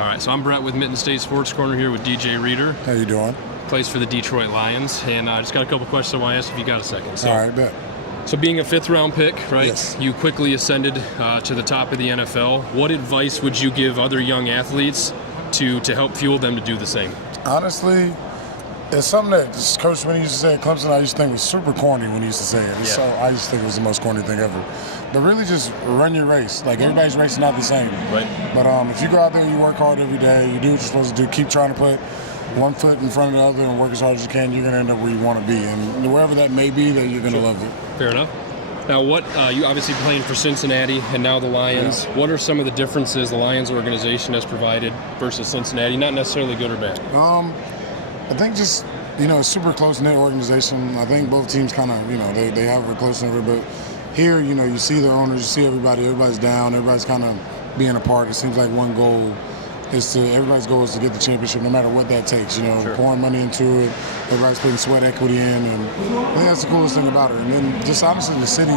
All right, so I'm Brett with Mitten State Sports Corner here with DJ Reader. How you doing? Plays for the Detroit Lions, and I just got a couple questions I want to ask if you got a second. So, all right, bet. So being a fifth-round pick, right? Yes. You quickly ascended to the top of the NFL. What advice would you give other young athletes to help fuel them to do the same? Honestly, it's something that Coach Swinney used to say at Clemson. I used to think was super corny when he used to say it. So I used to think it was the most corny thing ever. But really, just run your race. Like everybody's race is not the same. Right. But if you go out there, you work hard every day. You do what you're supposed to do. Keep trying to put one foot in front of the other and work as hard as you can. You're going to end up where you want to be, and wherever that may be, that you're going to love it. Fair enough. Now, what you obviously playing for Cincinnati and now the Lions. Yeah. What are some of the differences the Lions organization has provided versus Cincinnati? Not necessarily good or bad. I think just a super close-knit organization. I think both teams kind of they have a close knit, but here you see the owners, you see everybody's down, everybody's kind of being a part. It seems like everybody's goal is to get the championship, no matter what that takes. Sure. Pouring money into it, everybody's putting sweat equity in, and I think that's the coolest thing about it. And then just honestly, the city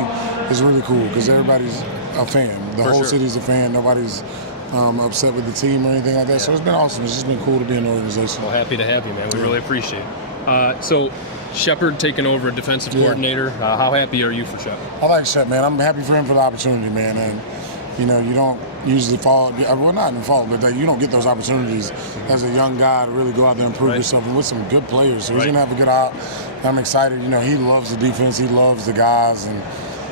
is really cool because everybody's a fan. The whole city's a fan. Nobody's upset with the team or anything like that. So it's been awesome. It's just been cool to be in the organization. Well, happy to have you, man. We really appreciate it. So Shepard taking over a defensive coordinator. How happy are you for Shep? I like Shep, man. I'm happy for him for the opportunity, man. And you don't usually fall. Well, not in fault, but you don't get those opportunities as a young guy to really go out there and prove yourself, and with some good players. So he's gonna have a good out. I'm excited. He loves the defense. He loves the guys, and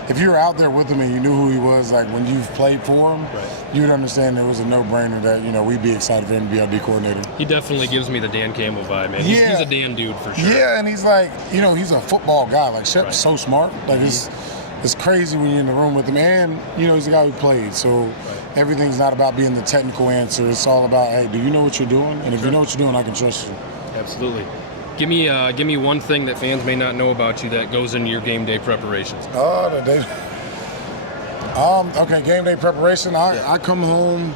if you were out there with him and you knew who he was, like when you've played for him, you would understand it was a no-brainer that we'd be excited for him to be our D coordinator. He definitely gives me the Dan Campbell vibe, man. He's a Dan dude for sure. Yeah, and he's like, he's a football guy. Like Shep's so smart. Like it's crazy when you're in the room with him, and he's a guy who played. So everything's not about being the technical answer. It's all about, hey, do you know what you're doing? And if you know what you're doing, I can trust you. Absolutely. Give me one thing that fans may not know about you that goes into your game day preparations. Okay, game day preparation. I come home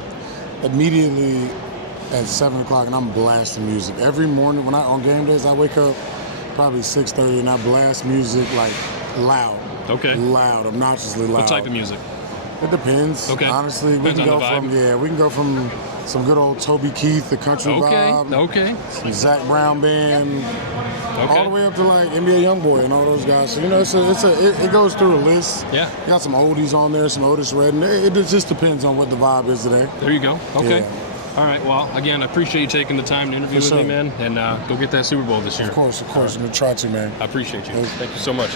immediately at 7 o'clock and I'm blasting music. Every morning on game days, I wake up probably 6:30 and I blast music like loud. Okay. Loud, obnoxiously loud. What type of music? It depends. Okay. Honestly, we can go from some good old Toby Keith, the country vibe. Okay. Some Zach Brown band. All the way up to like NBA Youngboy and all those guys. So it goes through a list. Yeah. You got some oldies on there, some Otis Redding. It just depends on what the vibe is today. There you go. Okay. Yeah. All right. Well, again, I appreciate you taking the time to interview with me, man. And go get that Super Bowl this year. Of course. I'm gonna try to, man. I appreciate you. Thank you so much.